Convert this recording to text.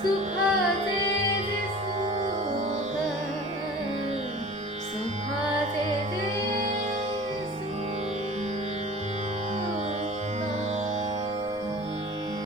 So.